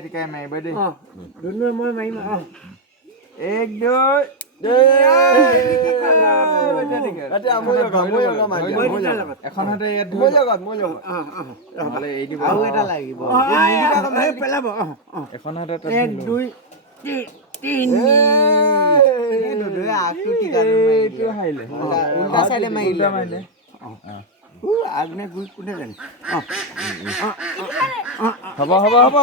টিকাই মাৰিব দেই মই মাৰিম এক দুই এখন হাতে ইয়াত নহ'লে এৰি দিব আৰু এটা লাগিব পেলাব এখন হাতে এক দুই তিনি হাৰিলে উল্টা চাইডে মাৰিলে আগ্নে গুই কোনে জানে হ'ব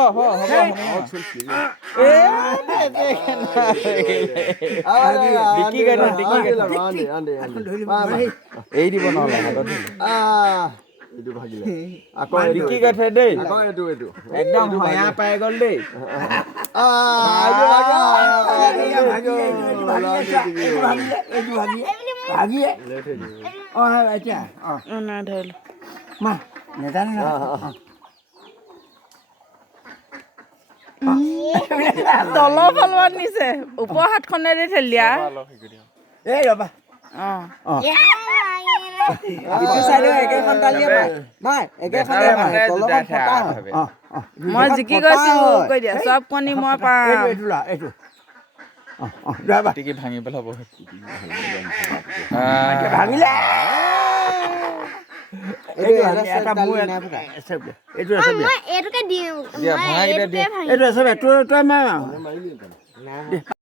এৰি দিব নহ'লে এইটো ভাগিলে আকৌ ডিকি গাঠে দেই আকৌ এইটো একদম হয়া পাই গ'ল দেই তলৰ ফালত নিছে ওপৰ হাতখনেৰে ঠেলি দিয়া এই ৰবা মই জিকি গৈছো কৈ দিয়া চব কণী মই পাম টিকি ভাঙি পেলাব ভাঙিলে এইটোকে দিওঁ এইটো আছে তই মাৰ